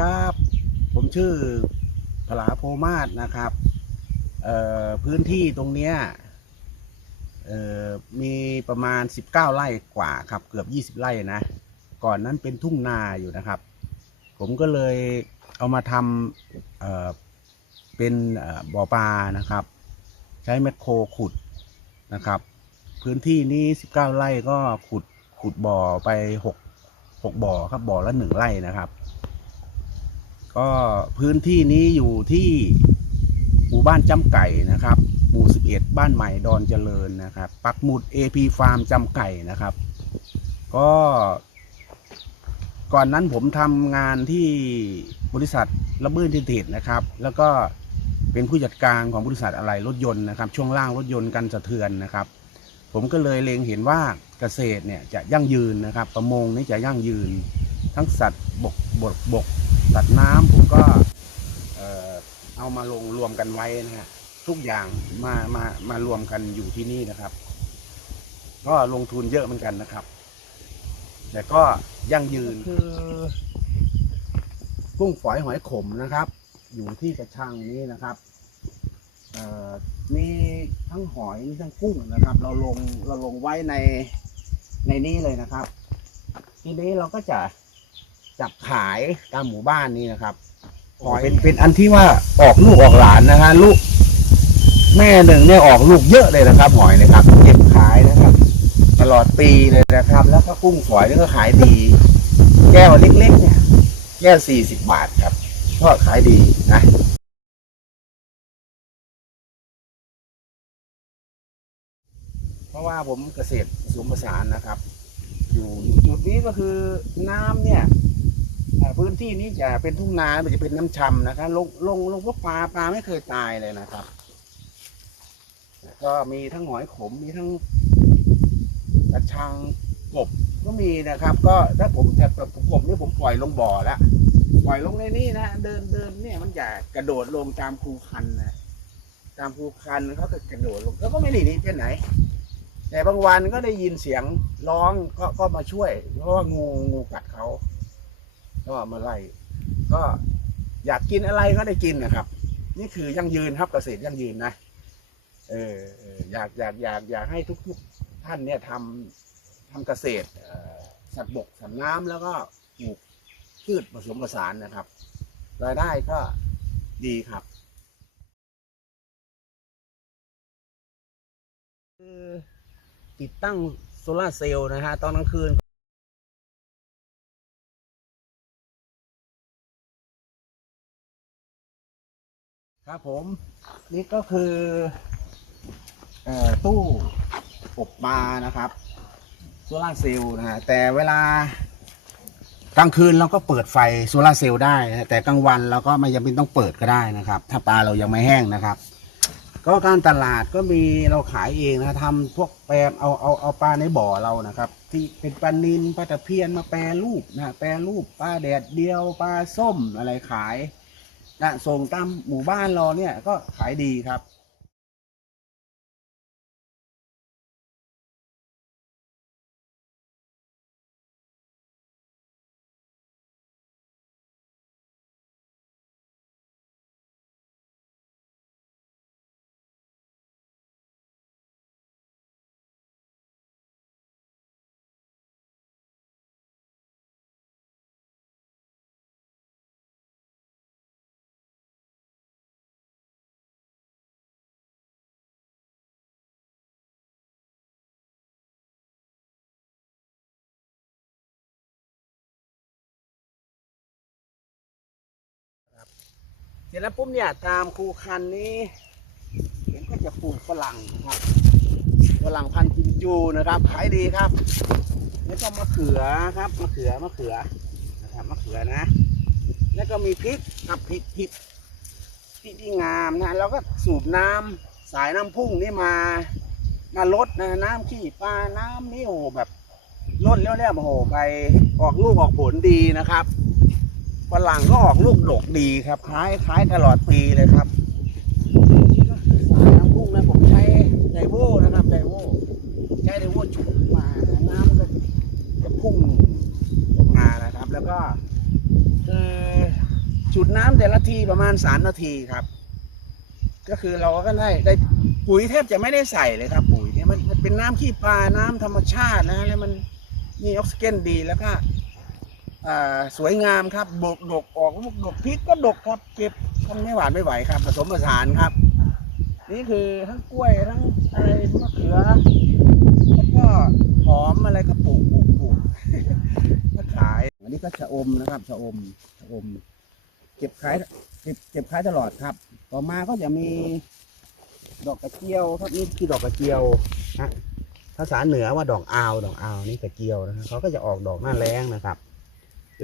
ครับ ผมชื่อพลาโพมาศนะครับ พื้นที่ตรงเนี้ยมีประมาณ 19 ไร่กว่าครับ เกือบ 20 ไร่นะ ก่อนนั้นเป็นทุ่งนาอยู่นะครับ ผมก็เลยเอามาทำเเป็นบ่อปลานะครับ ใช้แมคโครขุดนะครับ พื้นที่นี้ 19 ไร่ก็ขุดขุดบ่อไป 6 6 บ่อครับบ่อละหนึ่งไร่นะครับ ก็พื้นที่นี้อยู่ที่หมู่บ้านจำไก่นะครับ หมู่ 11 บ้านใหม่ดอนเจริญนะครับ ปักหมุด AP Farm จำไก่นะครับ ก็ ก่อนนั้นผมทำงานที่บริษัทระเบิดทิเทศนะครับ แล้วก็เป็นผู้จัดการของบริษัทอะไรรถยนต์นะครับ ช่วงล่างรถยนต์กันสะเทือนนะครับ ผมก็เลยเล็งเห็นว่าเกษตรเนี่ยจะยั่งยืนนะครับ ประมงนี่จะยั่งยืน ทั้งสัตว์บกบกบก สัตว์น้ำผมก็เอามาลงรวมกันไว้นะฮะทุกอย่างมามามารวมกันอยู่ที่นี่นะครับ ก็ลงทุนเยอะเหมือนกันนะครับ แต่ก็ยั่งยืนคือกุ้งฝอยหอยขมนะครับ อยู่ที่กระชังนี้นะครับมีทั้งหอยทั้งกุ้งนะครับ เราลงเราลงไว้ในในนี้เลยนะครับ ทีนี้เราก็จะ จับขายตามหมู่บ้านนี้นะครับหอยเป็นเป็นอันที่ว่าออกลูกออกหลานนะฮะลูก แม่หนึ่งเนี่ยออกลูกเยอะเลยนะครับ หอยนะครับเก็บขายนะครับ ตลอดปีเลยนะครับ แล้วก็กุ้งฝอยนี่ก็ขายดี แก้วเล็กๆเนี่ย แก้วสี่สิบบาทครับก็ขายดีนะเพราะว่าผมเกษตรผสมผสานนะครับ อยู่จุดนี้ก็คือน้ำเนี่ย พื้นที่นี้จะเป็นทุ่งนามันจะเป็นน้ำชำนะครับลงลงลงพวกปลาปลาไม่เคยตายเลยนะครับ ก็มีทั้งหอยขมมีทั้งกระชังกบก็มีนะครับ ก็ถ้าผมจะแบบกบนี่ผมปล่อยลงบ่อแล้วปล่อยลงในนี่นะเดินเดินเนี่ยมันจะกระโดดลงตามคูคันนะตามคูคันเขาก็กระโดดลงแล้วก็ไม่หนีหนีไปไหน แต่บางวันก็ได้ยินเสียงร้องก็ก็มาช่วย เพราะว่างูงูกัดเขา ก็มาไล่ก็อยากกินอะไรก็ได้กินนะครับ นี่คือยั่งยืนครับเกษตรยั่งยืนนะเอออยากอยากอยากอยากให้ทุกๆท่านเนี่ยทำทำเกษตรสัตว์บกสัตว์น้ำแล้วก็ปลูกพืชผสมผสานนะครับรายได้ก็ดีครับติดตั้งโซลาเซลล์นะฮะตอนกลางคืน ครับผมนี่ก็คือเอ่อตู้อบปลานะครับโซลาร์เซลล์นะฮะแต่เวลากลางคืนเราก็เปิดไฟโซลาร์เซลล์ได้นะแต่กลางวันเราก็ไม่จำเป็นต้องเปิดก็ได้นะครับ ถ้าปลาเรายังไม่แห้งนะครับ ก็การตลาดก็มีเราขายเองนะทำพวกแปรเอาเอาเอาปลาในบ่อเรานะครับ ที่เป็นปลานิลปลาตะเพียนมาแปรรูปนะแปรรูปปลาแดดเดียวปลาส้มอะไรขาย นะส่งตามหมู่บ้านเราเนี่ยก็ขายดีครับ ร็จแล้วปุ๊บเนี่ยตามคูคันนี้เห็นก็จะปลูกฝรั่งนะครับฝรั่งพันธุ์กิมจูนะครับขายดีครับแล้วก็มะเขือครับมะเขือมะเขือนะครับมะเขือนะ แล้วก็มีพริกครับพริกพริกพริกที่งามนะแล้วก็สูบน้ำสายน้ำพุ่งนี่มามาลดนะน้ำขี้ปลาน้ำนี่โอ้แบบลดแล้วเนี่ยโอ้โหไปออกลูกออกผลดีนะครับ ฝรั่งก็ออกลูกดกดีครับคล้ายคล้ายตลอดปีเลยครับสายน้ำพุ่งนะผมใช้ไดโวนะครับไดโวใช้ไดโวฉุดมาน้ำก็จะพุ่งออกมานะครับ แล้วก็คือจุดน้ำแต่ละทีประมาณสามนาทีครับ ก็คือเราก็ได้ได้ปุ๋ยแทบจะไม่ได้ใส่เลยครับปุ๋ยเนี่ยมันเป็นน้ำขี้ปลาน้ำธรรมชาตินะแล้วมันมีออกซิเจนดีแล้วก็ สวยงามครับดกดกออกลูกดกพริกก็ดกครับเก็บทำไม่หวานไม่ไหวครับ ผสมผสานครับ นี่คือทั้งกล้วยทั้งอะไรมะเขือแล้วก็หอมอะไรก็ปลูกปลูกปลูกก็ขายอันนี้ก็ชะอมนะครับชะอมชะอม เก็บขายเก็บเก็บขายตลอดครับ ต่อมาก็จะมีดอกกระเจียวครับนี่คือดอกกระเจียวนะภาษาเหนือว่าดอกอาวดอกอาวนี่กระเจียวนะครับเขาก็จะออกดอกหน้าแรงนะครับ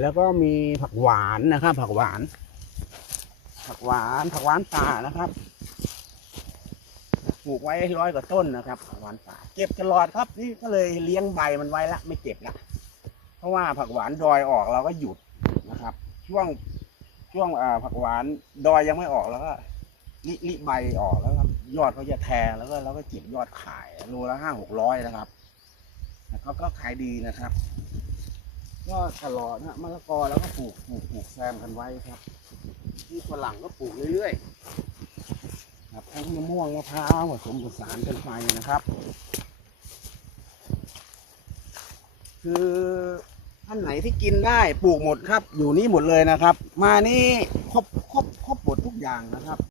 แล้วก็มีผักหวานนะครับ ผักหวาน ผักหวานผักหวานป่านะครับปลูกไว้ร้อยกว่าต้นนะครับผักหวานป่าเก็บตลอดครับนี่ก็เลยเลี้ยงใบมันไว้ละไม่เก็บละเพราะว่าผักหวานดอยออกเราก็หยุดนะครับ ช่วงช่วงอ่าผักหวานดอยยังไม่ออกแล้วก็ลิลิใบออกแล้วครับยอดเขาจะแทงแล้วก็เราก็เก็บยอดขายโลละห้าหกร้อยนะครับแล้วก็ขายดีนะครับ ก็ตลอดนะมะละกอแล้วก็ปลูกปลูกปลูกแซมกันไว้ครับที่ฝรั่งก็ปลูกเรื่อยๆครับทั้งมะม่วงมะพร้าวผสมผสานกันไปนะครับ คือท่านไหนที่กินได้ปลูกหมดครับ อยู่นี่หมดเลยนะครับ มานี่ครบครบครบหมดทุกอย่างนะครับ